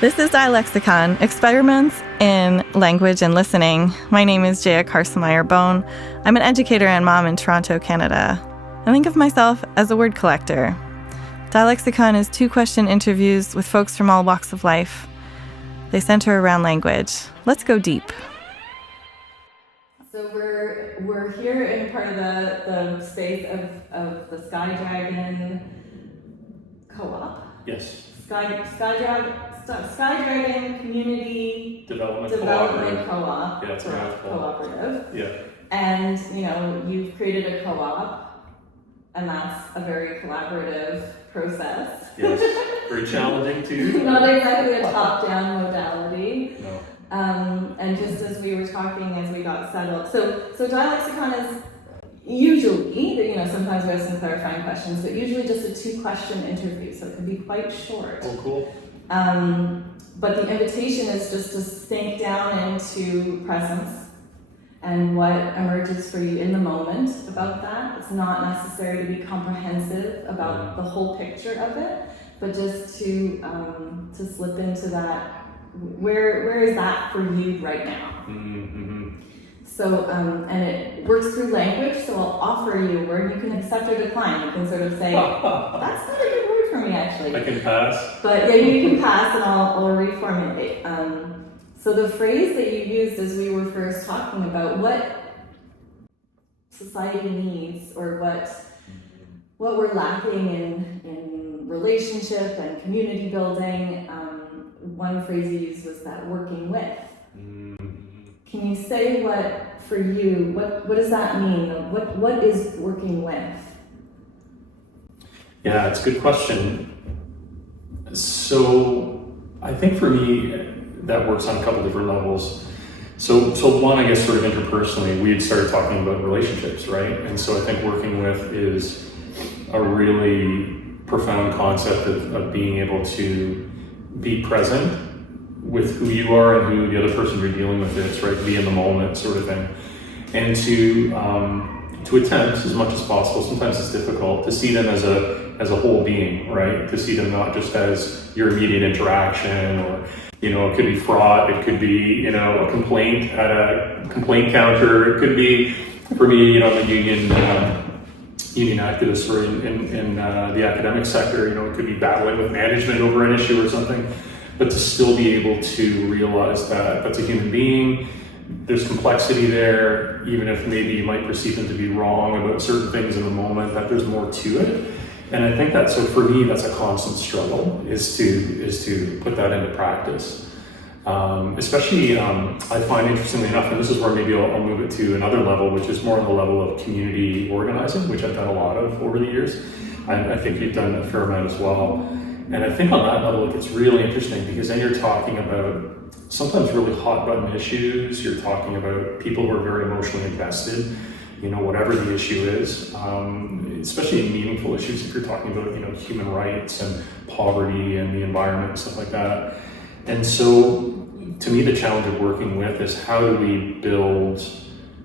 This is Dialexicon, Experiments in Language and Listening. My name is Jaya Karsemeyer-Bone. I'm an educator and mom in Toronto, Canada. I think of myself as a word collector. Dialexicon is 2-question interviews with folks from all walks of life. They center around language. Let's go deep. So we're here in part of the space of the Sky Dragon co-op. Yes. Sky Dragon Community Development Co-op. Yeah, it's a mouthful. Cooperative. Yeah. And you've created a co-op, and that's a very collaborative process. Yes. Very challenging too. Not exactly a top-down modality. No. And just as we were talking, as we got settled, so Dialexicon is usually, sometimes we have some clarifying questions, but usually just a 2-question interview, so it can be quite short. Oh, cool. But the invitation is just to sink down into presence and what emerges for you in the moment about that. It's not necessary to be comprehensive about the whole picture of it, but just to slip into that. Where is that for you right now? Mm-hmm. So, and it works through language, so I'll offer you a word. You can accept or decline. You can sort of say, that's not a good word for me, actually. I can pass. But yeah, you can pass, and I'll reformulate. So the phrase that you used as we were first talking about what society needs, or what we're lacking in relationship and community building, one phrase you used was that working with. Can you say what, for you, what does that mean? What is working with? Yeah, it's a good question. So I think for me, that works on a couple different levels. So one, I guess, sort of interpersonally, we had started talking about relationships, right? And so I think working with is a really profound concept of being able to be present with who you are and who the other person you're dealing with is, right? Be in the moment, sort of thing. And to attempt as much as possible, sometimes it's difficult, to see them as a whole being, right? To see them not just as your immediate interaction, or, it could be fraught, it could be, a complaint at a complaint counter, it could be, for me, the union activist, or in the academic sector, it could be battling with management over an issue or something. But to still be able to realize that that's a human being, there's complexity there, even if maybe you might perceive them to be wrong about certain things in the moment, that there's more to it. And I think so for me, that's a constant struggle, is to put that into practice. Especially, I find, interestingly enough, and this is where maybe I'll move it to another level, which is more on the level of community organizing, which I've done a lot of over the years. I think you've done a fair amount as well. And I think on that level, it gets really interesting, because then you're talking about sometimes really hot button issues. You're talking about people who are very emotionally invested, whatever the issue is, especially in meaningful issues, if you're talking about, human rights and poverty and the environment and stuff like that. And so to me, the challenge of working with is, how do we build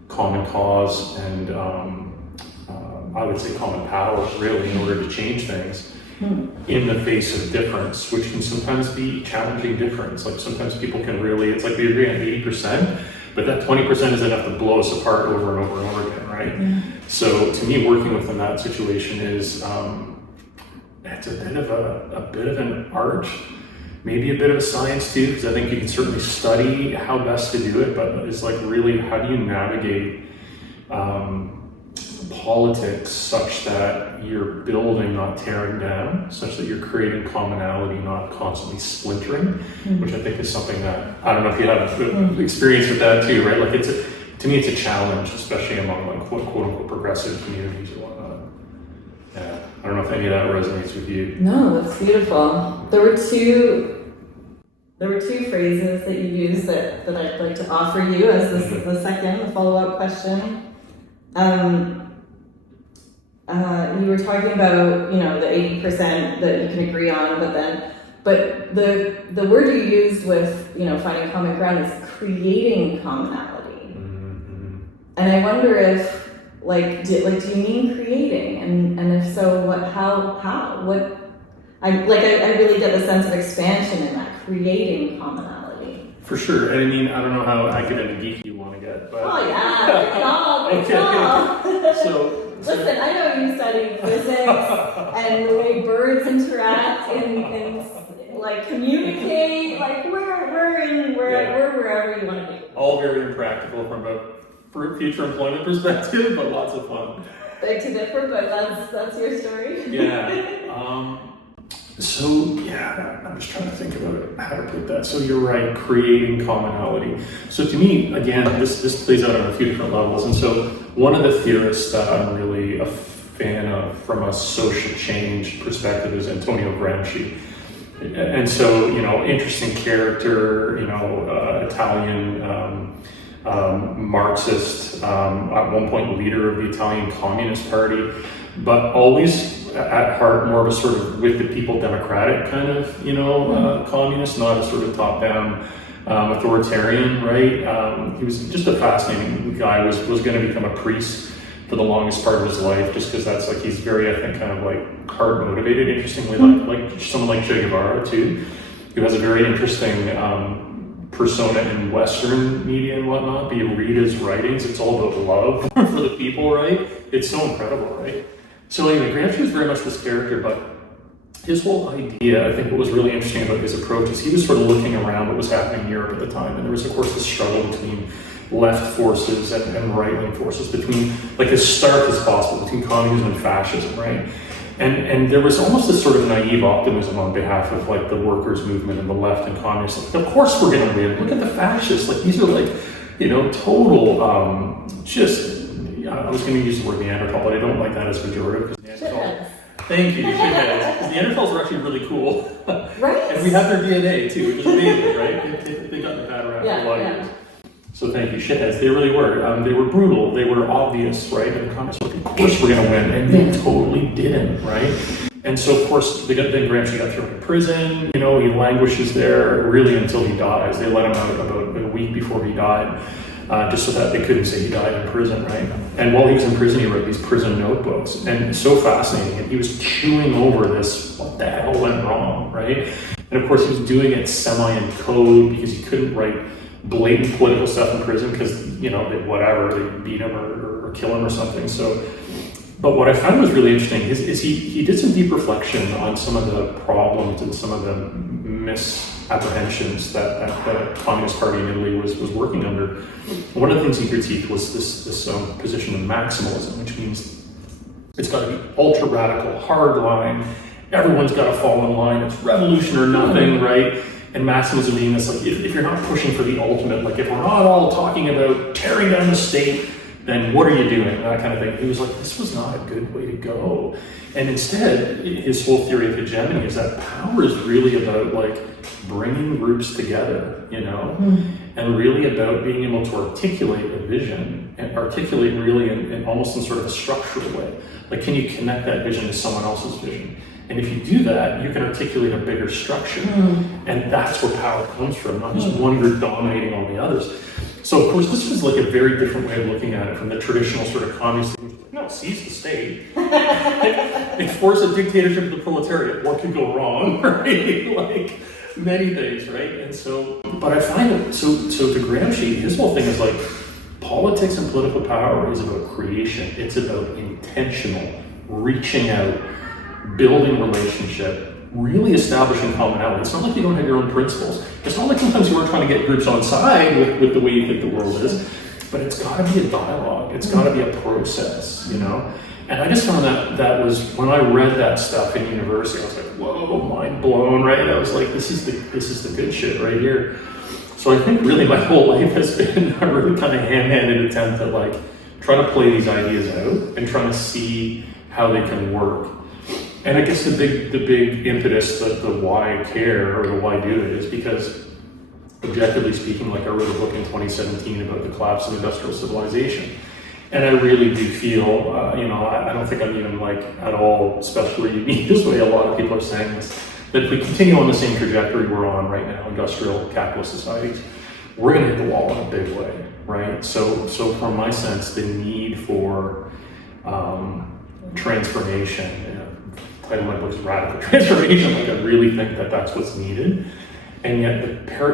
common cause and I would say common power, really, in order to change things in the face of difference, which can sometimes be challenging difference. Like sometimes people can really, it's like we agree on 80%, but that 20% is enough to blow us apart over and over and over again, right? So to me, working within that situation is, it's a bit of an art, maybe a bit of a science too, because I think you can certainly study how best to do it, but it's like, really, how do you navigate politics such that you're building, not tearing down, such that you're creating commonality, not constantly splintering, which I think is something that, I don't know if you have experience with that too, right? Like to me, it's a challenge, especially among quote unquote progressive communities or whatnot. Yeah, I don't know if any of that resonates with you. No, that's beautiful. There were two phrases that you used that I'd like to offer you as the follow-up question. You were talking about, the 80% that you can agree on, but the word you used with, finding common ground is creating commonality. And I wonder if, do you mean creating? And if so, how? I really get the sense of expansion in that. creating commonality. For sure. And I mean, I don't know how academic geek you want to get, but Oh yeah, it's all. so Listen, I know you study physics and the way birds interact and like communicate. Like we're wherever you want to be. all very impractical from a future employment perspective, but lots of fun. Beg to differ, but that's your story. Yeah. So yeah, I'm just trying to think about how to put that. So you're right, creating commonality. So to me, again, this plays out on a few different levels. And so one of the theorists that I'm really a fan of from a social change perspective is Antonio Gramsci. And so, interesting character, Italian Marxist, at one point leader of the Italian Communist Party, but always at heart more of a sort of with the people democratic kind of, communist, not a sort of top-down authoritarian, right? He was just a fascinating guy, was going to become a priest for the longest part of his life, just because that's like, he's very, I think, kind of like heart motivated, interestingly, like someone like Che Guevara too, who has a very interesting persona in Western media and whatnot, but you read his writings, it's all about love for the people, right? It's so incredible, right? So anyway, Gramsci was very much this character, but his whole idea, I think what was really interesting about his approach is he was sort of looking around what was happening in Europe at the time, and there was of course this struggle between left forces and right-wing forces, between, like as stark as possible, between communism and fascism, right? And there was almost this sort of naive optimism on behalf of like the workers' movement and the left and communists. Like, of course we're going to win. Look at the fascists. Like these are like, total, I was going to use the word Neanderthal, but I don't like that as pejorative. Thank you. Because Neanderthals are actually really cool. Right. And we have their DNA too, which is amazing, right? They got the bad rap for a lot of years. So thank you, shitheads. They really were. They were brutal. They were obvious, right? And the communists were like, of course we're going to win. And they totally didn't, right? And so, of course, then Gramsci got thrown in prison. He languishes there really until he dies. They let him out about a week before he died, just so that they couldn't say he died in prison, right? And while he was in prison, he wrote these prison notebooks. And it's so fascinating. And he was chewing over this, what the hell went wrong, right? And of course, he was doing it semi in code because he couldn't write blatant political stuff in prison because, they beat him or kill him or something. So, but what I found was really interesting is he did some deep reflection on some of the problems and some of the misapprehensions that the Communist Party in Italy was working under. One of the things he critiqued was this position of maximalism, which means it's got to be ultra radical, hard line. Everyone's got to fall in line. It's revolution or nothing, right? And maximalism being this, like, if you're not pushing for the ultimate, like if we're not all talking about tearing down the state, then what are you doing? That kind of thing. He was like, this was not a good way to go. And instead, his whole theory of hegemony is that power is really about like bringing groups together, and really about being able to articulate a vision and articulate really in almost in sort of a structural way. Like, can you connect that vision to someone else's vision? And if you do that, you can articulate a bigger structure. And that's where power comes from, not just one group dominating all the others. So, of course, this was like a very different way of looking at it from the traditional sort of communist thing. No, seize the state. Enforce a dictatorship of the proletariat. What could go wrong, right? Like, many things, right? And so, but I find that, so to Gramsci, his whole thing is like, politics and political power is about creation. It's about intentional, reaching out, building relationship, really establishing commonality. It's not like you don't have your own principles. It's not like sometimes you are trying to get groups on side with the way you think the world is, but it's got to be a dialogue. It's got to be a process, And I just found that was, when I read that stuff in university, I was like, whoa, mind blown, right? I was like, this is the good shit right here. So I think really my whole life has been a really kind of ham-handed attempt at like trying to play these ideas out and trying to see how they can work. And I guess the big impetus, the why I care or the why do it, is because, objectively speaking, like I wrote a book in 2017 about the collapse of industrial civilization. And I really do feel, I don't think I'm even like at all especially unique this way. A lot of people are saying this, that if we continue on the same trajectory we're on right now, industrial capitalist societies, we're going to hit the wall in a big way, right? So from my sense, the need for transformation, title of my book is Radical Transformation. Like I really think that that's what's needed. And yet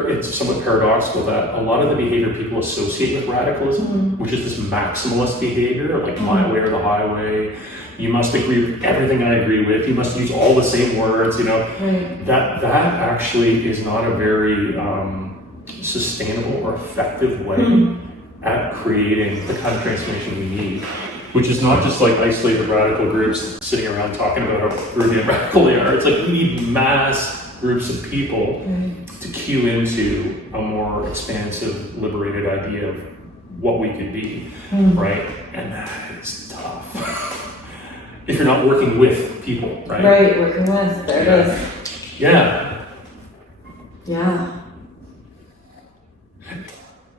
it's somewhat paradoxical that a lot of the behavior people associate with radicalism, which is this maximalist behavior, like my way or the highway, you must agree with everything I agree with, you must use all the same words, you know, that actually is not a very sustainable or effective way at creating the kind of transformation we need, which is not just like isolated radical groups sitting around talking about how brilliant radical they are. It's like we need mass groups of people to cue into a more expansive, liberated idea of what we could be, right? And that is tough. If you're not working with people, right? Right, working with, there it is. Yeah. Yeah.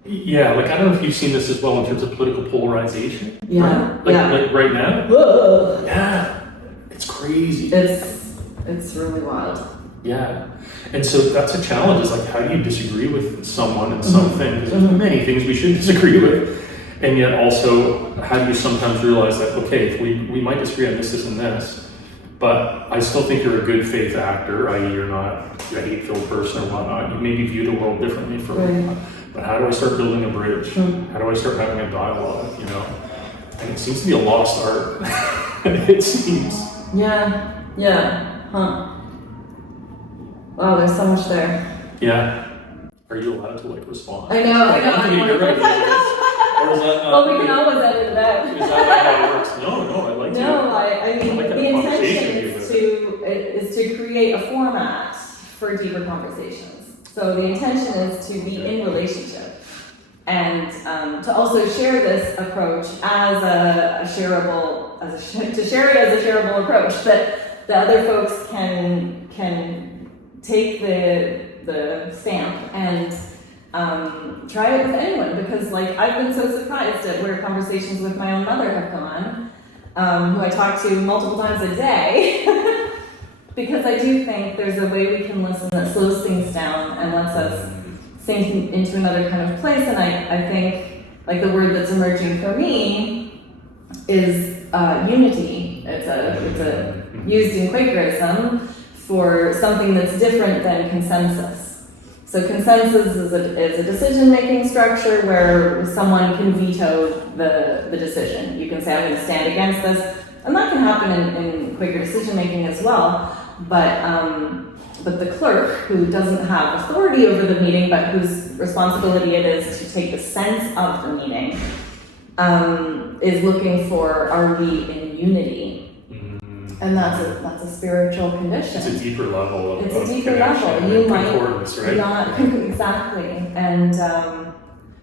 Yeah, like I don't know if you've seen this as well in terms of political polarization. Yeah. Right? Like right now. Whoa. Yeah. It's crazy. It's really wild. Yeah. And so that's a challenge, is like, how do you disagree with someone and something? Because there's many things we should disagree with. And yet also, how do you sometimes realize that, okay, if we might disagree on this, and this, but I still think you're a good faith actor, i.e. you're not a hate-filled person or whatnot. You maybe view the world differently from me. But how do I start building a bridge? How do I start having a dialogue, you know? And it seems to be a lost art. It seems. Yeah. Yeah. Huh. Wow, there's so much there. Yeah. Are you allowed to like respond? I know. You're right. Or is that not? Well, we can always edit it out. Is that how it works? No, I like to. No, I mean, like the intention is to create a format for deeper conversations. So the intention is to be in relationship and to also share this approach as a shareable, to share it as a shareable approach that the other folks can take the stamp and try it with anyone, because like I've been so surprised at where conversations with my own mother have gone, who I talk to multiple times a day, because I do think there's a way we can listen that slows things down and lets us sink into another kind of place. And I think like the word that's emerging for me is unity. It's a used in Quakerism for something that's different than consensus. So consensus is a decision-making structure where someone can veto the decision. You can say, I'm going to stand against this, and that can happen in Quaker decision-making as well. But the clerk, who doesn't have authority over the meeting, but whose responsibility it is to take the sense of the meeting, is looking for, are we in unity? And that's a spiritual condition. It's a deeper level of It's a deeper level. You might concordance, right? not exactly. And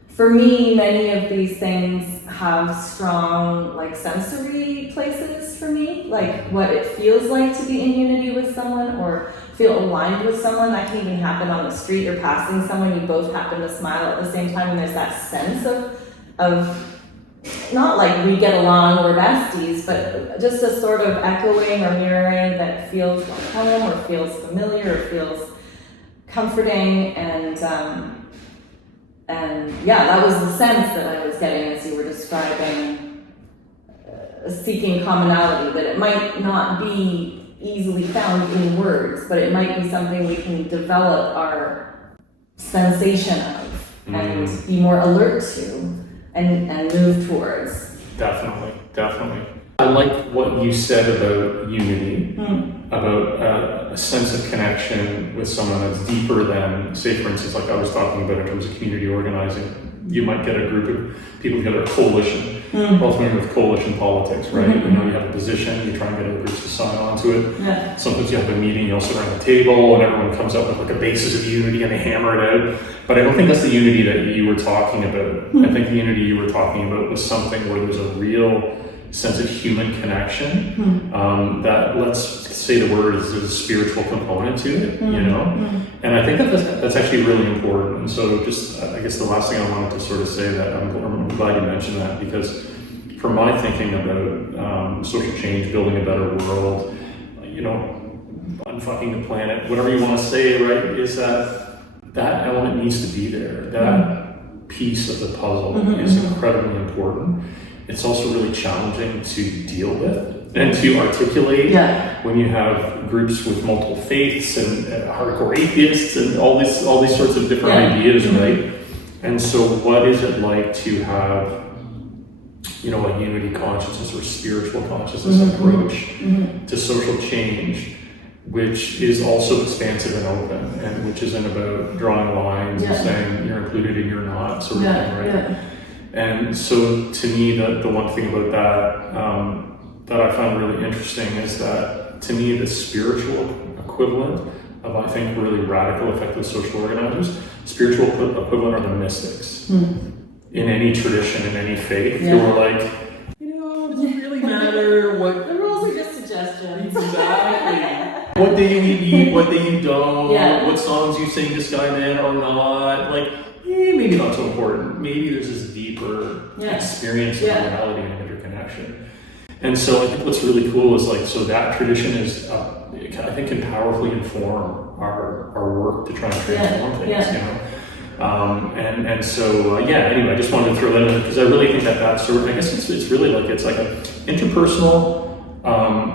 for me, many of these things have strong like sensory places for me, like what it feels like to be in unity with someone or feel aligned with someone. That can even happen on the street or passing someone. You both happen to smile at the same time, and there's that sense of not like we get along, we're besties, but just a sort of echoing or mirroring that feels like home or feels familiar or feels comforting. And yeah, that was the sense that I was getting as you were describing seeking commonality, that it might not be easily found in words, but it might be something we can develop our sensation of and be more alert to. And move towards. Definitely. I like what you said about unity, about a sense of connection with someone that's deeper than, say for instance, like I was talking about in terms of community organizing. You might get a group of people together, a coalition, ultimately with coalition politics, right? You know, you have a position, you try and get other groups to sign on to it. Yeah. Sometimes you have a meeting, you all sit around the table and everyone comes up with like a basis of unity and they hammer it out. But I don't think that's the unity that you were talking about. I think the unity you were talking about was something where there's a real sense of human connection that, let's say the word is, there's a spiritual component to it, you know? And I think that's actually really important. And so just, I guess the last thing I wanted to sort of say, that I'm glad you mentioned that, because for my thinking about social change, building a better world, you know, unfucking the planet, whatever you want to say, right, is that element needs to be there. That piece of the puzzle is incredibly important. It's also really challenging to deal with. and to articulate Yeah. when you have groups with multiple faiths and hardcore atheists and all these sorts of different ideas, right? And so what is it like to have, you know, a unity consciousness or spiritual consciousness approach to social change, which is also expansive and open, and which isn't about drawing lines and saying you're included and you're not, sort of thing, right? Yeah. And so to me, the one thing about that that I found really interesting is that, to me, the spiritual equivalent of, I think, really radical, effective social organizers, spiritual equivalent are the mystics. In any tradition, in any faith, who are like, you know, does it really matter what... The rules are just suggestions. Exactly. What day you eat, what day you don't, what songs you sing to Skyman or not, like, maybe not so important. Maybe there's this deeper experience of reality and interconnection. And so I think what's really cool is, like, so that tradition is, I think, can powerfully inform our work to try and transform things, you know? And so anyway, I just wanted to throw that in because I really think that sort of, I guess it's really like, it's like an interpersonal,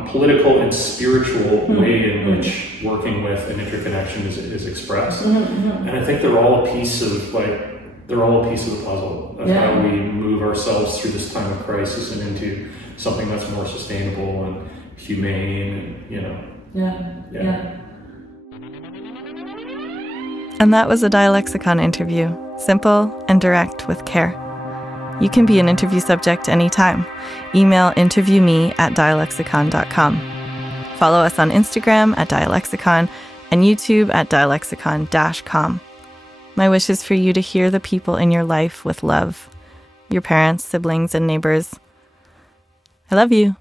political and spiritual way in which working with an interconnection is expressed. And I think they're all a piece of the puzzle of how we move ourselves through this time of crisis and into something that's more sustainable and humane, and, you know. Yeah. And that was a Dialexicon interview, simple and direct with care. You can be an interview subject anytime. Email interviewme@dialexicon.com. Follow us on Instagram @Dialexicon and YouTube @Dialexicon-com. My wish is for you to hear the people in your life with love, your parents, siblings, and neighbors. I love you.